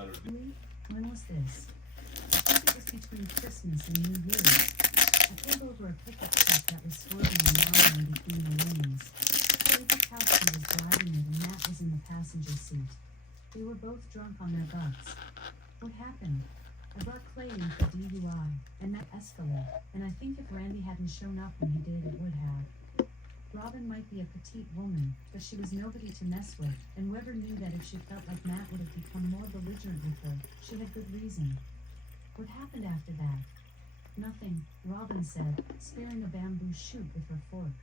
When was this? I think it was between Christmas and New Year's. I pulled over a pickup truck that was swerving and wobbling between the lanes. David Kowski was driving it and Matt was in the passenger seat. They were both drunk on their butts. What happened? I brought Clay in for DUI, and that escalated, and I think if Randy hadn't shown up when he did, it would have. Robin might be a petite woman, but she was nobody to mess with, and whoever knew that if she felt like Matt would have become more belligerent with her, she had good reason. What happened after that? Nothing, Robin said, spearing a bamboo shoot with her fork.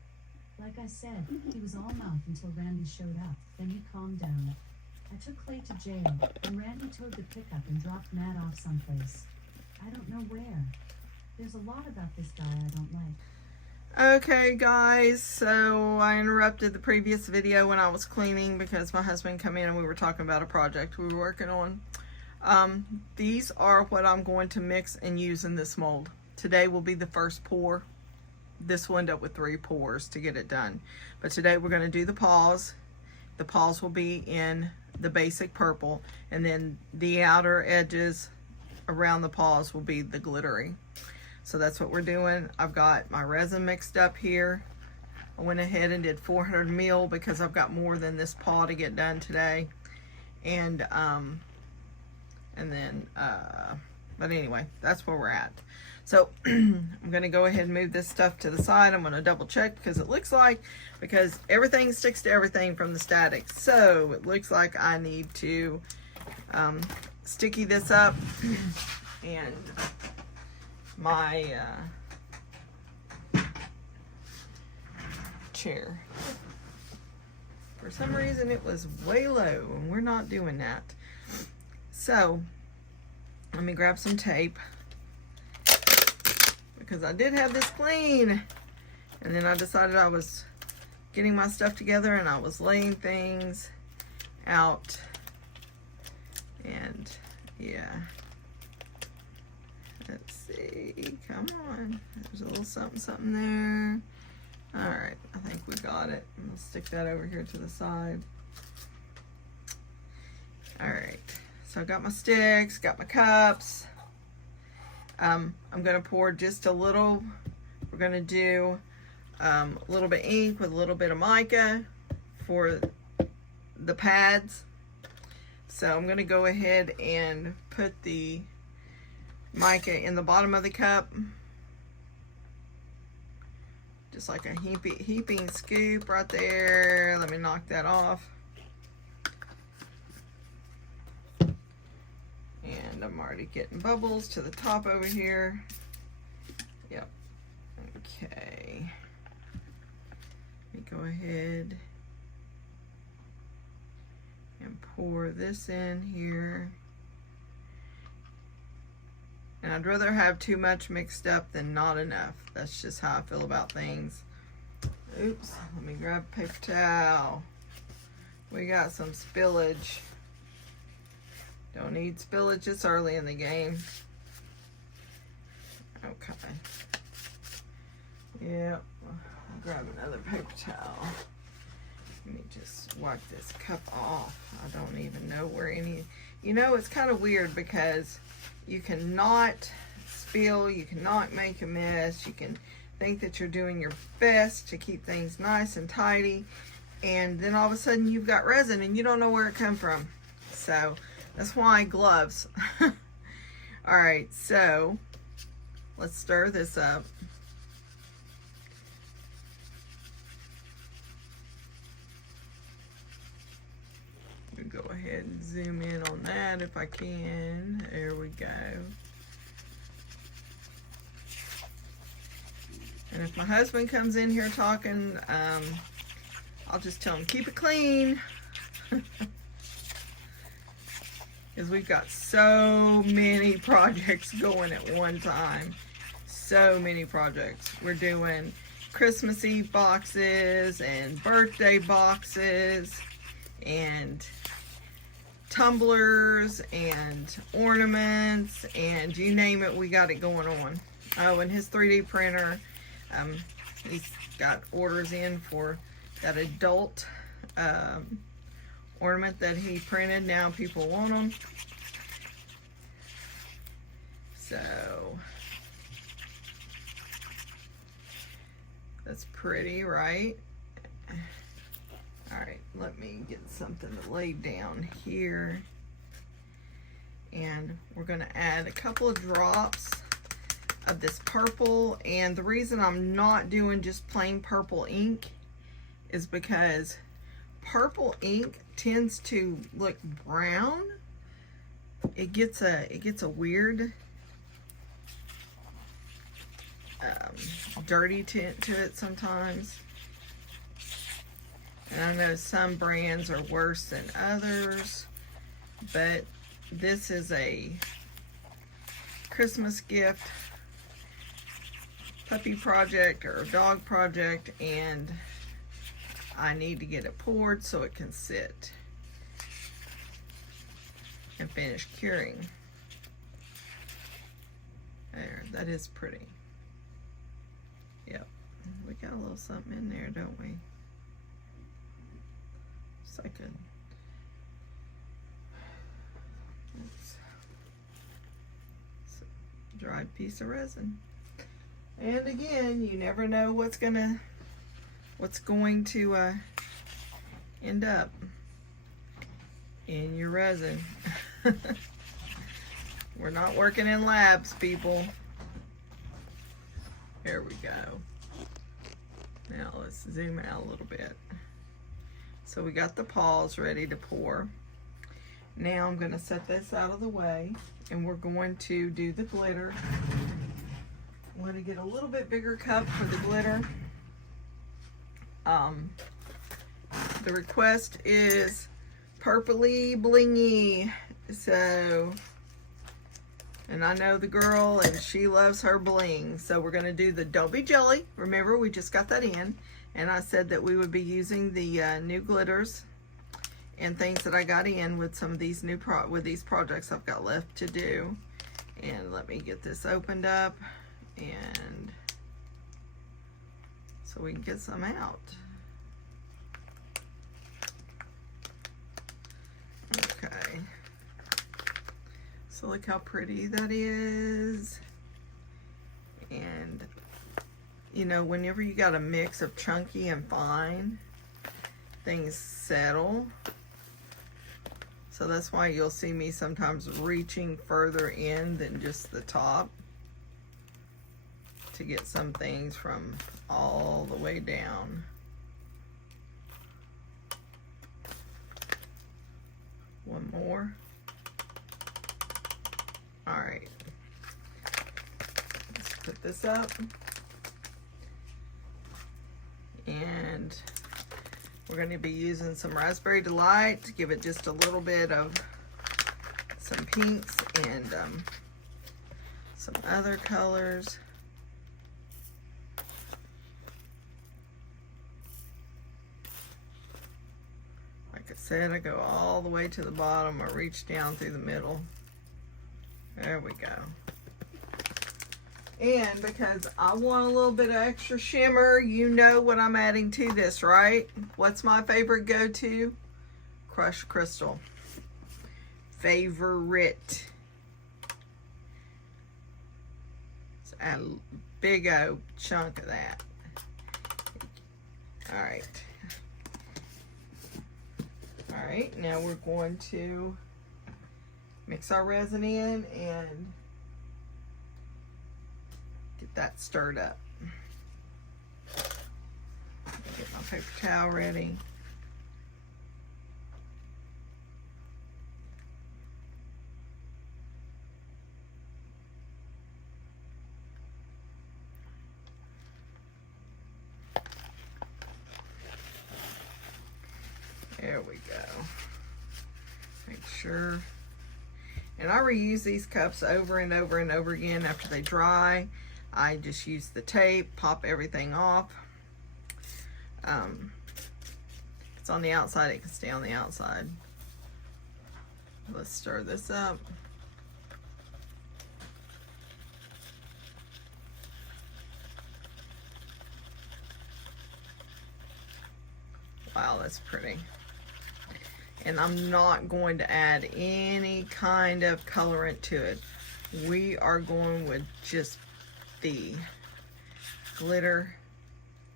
Like I said, he was all mouth until Randy showed up, then he calmed down. I took Clay to jail, and Randy towed the pickup and dropped Matt off someplace. I don't know where. There's a lot about this guy I don't like. Okay guys, so I interrupted the previous video when I was cleaning because my husband came in and we were talking about a project we were working on. These are what I'm going to mix and use in this mold. Today will be the first pour. This will end up with 3 pours to get it done. But today we're going to do the paws. The paws will be in the basic purple, and then the outer edges around the paws will be the glittery. So that's what we're doing. I've got my resin mixed up here. I went ahead and did 400 ml because I've got more than this paw to get done today. But anyway, that's where we're at. So I'm gonna go ahead and move this stuff to the side. I'm gonna double check because it looks like, because everything sticks to everything from the static. So it looks like I need to sticky this up, and my chair, for some reason it was way low, and we're not doing that. So let me grab some tape, because I did have this clean, and then I decided I was getting my stuff together and I was laying things out, and yeah, let's see, come on, there's a little something there. All right, I think we got it. I'm gonna stick that over here to the side. All right, so I got my sticks, got my cups. I'm gonna pour just a little. We're gonna do a little bit of ink with a little bit of mica for the pads. So I'm gonna go ahead and put the mica in the bottom of the cup, just like a heaping scoop right there. Let me knock that off. And I'm already getting bubbles to the top over here. Yep. Okay. Let me go ahead and pour this in here. And I'd rather have too much mixed up than not enough. That's just how I feel about things. Oops, let me grab a paper towel. We got some spillage. Don't need spillage this early in the game. Okay. Yep, I'll grab another paper towel. Let me just wipe this cup off. I don't even know where any, you know, it's kind of weird because you cannot spill, you cannot make a mess, you can think that you're doing your best to keep things nice and tidy, and then all of a sudden you've got resin and you don't know where it come from. So that's why gloves. All right, so let's stir this up. Go ahead and zoom in on that if I can. There we go. And if my husband comes in here talking, I'll just tell him, keep it clean. Because we've got so many projects going at one time. So many projects. We're doing Christmas Eve boxes and birthday boxes and tumblers and ornaments and you name it, we got it going on. Oh, and his 3D printer, he's got orders in for that adult ornament that he printed. Now people want them. So that's pretty, right? All right, let me get something to lay down here. And we're gonna add a couple of drops of this purple. And the reason I'm not doing just plain purple ink is because purple ink tends to look brown. It gets a weird dirty tint to it sometimes. And I know some brands are worse than others, but this is a Christmas gift, puppy project or dog project, and I need to get it poured so it can sit and finish curing. There, that is pretty. Yep, we got a little something in there, don't we? Second. Dried piece of resin. And again, you never know what's going to end up in your resin. We're not working in labs, people. There we go. Now let's zoom out a little bit. So we got the paws ready to pour. Now I'm going to set this out of the way, and we're going to do the glitter. I'm going to get a little bit bigger cup for the glitter. The request is purpley blingy. So, and I know the girl, and she loves her bling. So we're going to do the Don't Be Jelly. Remember, we just got that in. And I said that we would be using the new glitters and things that I got in with some of these new these projects I've got left to do. And let me get this opened up, and so we can get some out. Okay. So look how pretty that is. And you know, whenever you got a mix of chunky and fine, things settle. So that's why you'll see me sometimes reaching further in than just the top to get some things from all the way down. One more. All right. Let's put this up. And we're going to be using some Raspberry Delight to give it just a little bit of some pinks and some other colors. Like I said, I go all the way to the bottom. I reach down through the middle. There we go. And because I want a little bit of extra shimmer, you know what I'm adding to this, right? What's my favorite go-to? Crushed crystal. Favorite. Let's add a big old chunk of that. All right. All right, now we're going to mix our resin in and get that stirred up. Get my paper towel ready. There we go. Make sure. And I reuse these cups over and over and over again after they dry. I just use the tape, pop everything off. It's on the outside, it can stay on the outside. Let's stir this up. Wow, that's pretty. And I'm not going to add any kind of colorant to it. we are going with just the glitter.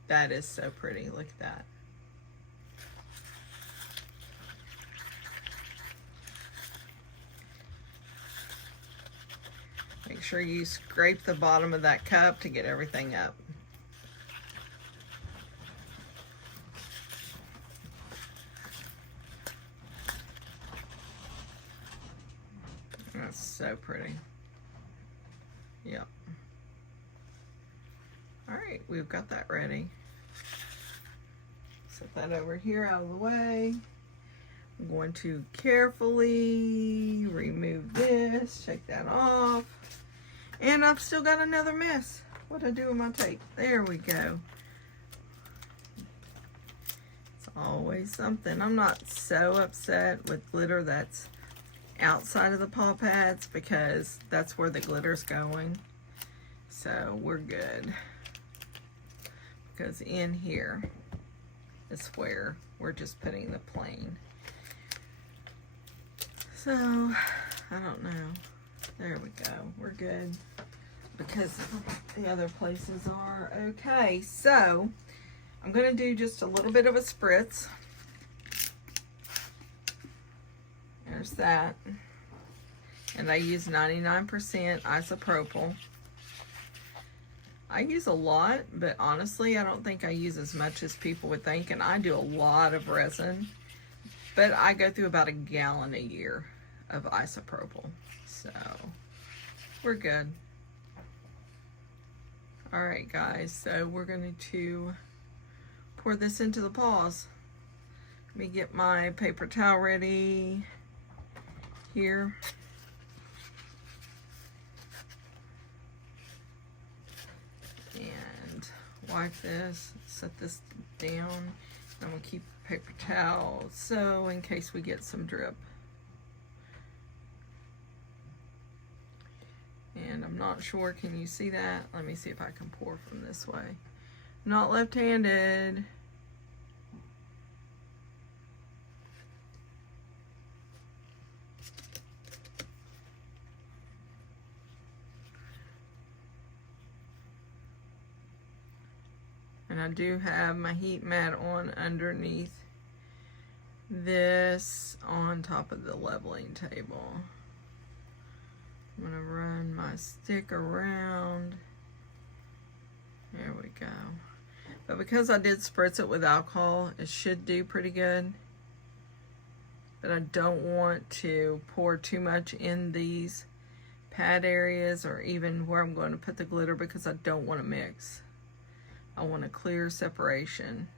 That is so pretty. Look at that. Make sure you scrape the bottom of that cup to get everything up. That's so pretty. Yep. All right, we've got that ready. Set that over here out of the way. I'm going to carefully remove this, take that off. And I've still got another mess. What'd I do with my tape? There we go. It's always something. I'm not so upset with glitter that's outside of the paw pads because that's where the glitter's going. So we're good. Because in here is where we're just putting the plain. So, I don't know. There we go. We're good. Because the other places are. Okay, so I'm going to do just a little bit of a spritz. There's that. And I use 99% isopropyl. I use a lot, but honestly, I don't think I use as much as people would think. And I do a lot of resin. But I go through about 1 gallon a year of isopropyl. So, we're good. Alright guys, so we're going to pour this into the paws. Let me get my paper towel ready here. And wipe this, set this down. I'm going to keep a paper towel so in case we get some drip. And I'm not sure, can you see that? Let me see if I can pour from this way. I'm not left-handed. And I do have my heat mat on underneath this on top of the leveling table. I'm going to run my stick around. There we go. But because I did spritz it with alcohol, it should do pretty good. But I don't want to pour too much in these pad areas or even where I'm going to put the glitter because I don't want to mix. I want a clear separation.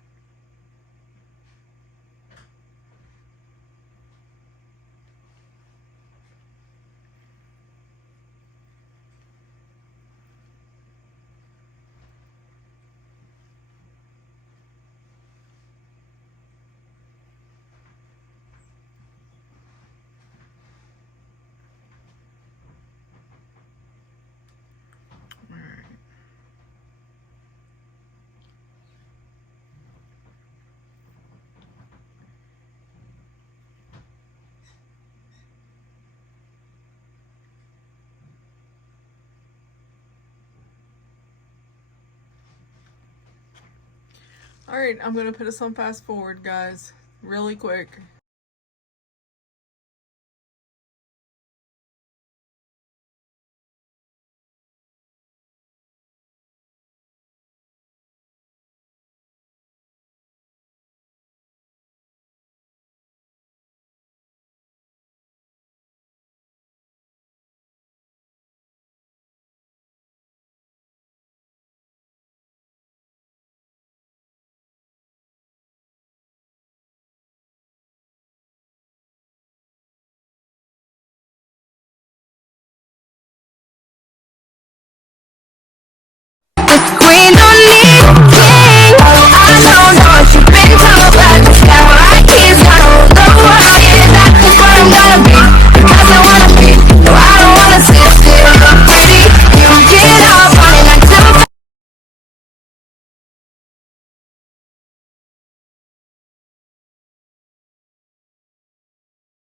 Alright, I'm going to put us on fast forward, guys, really quick.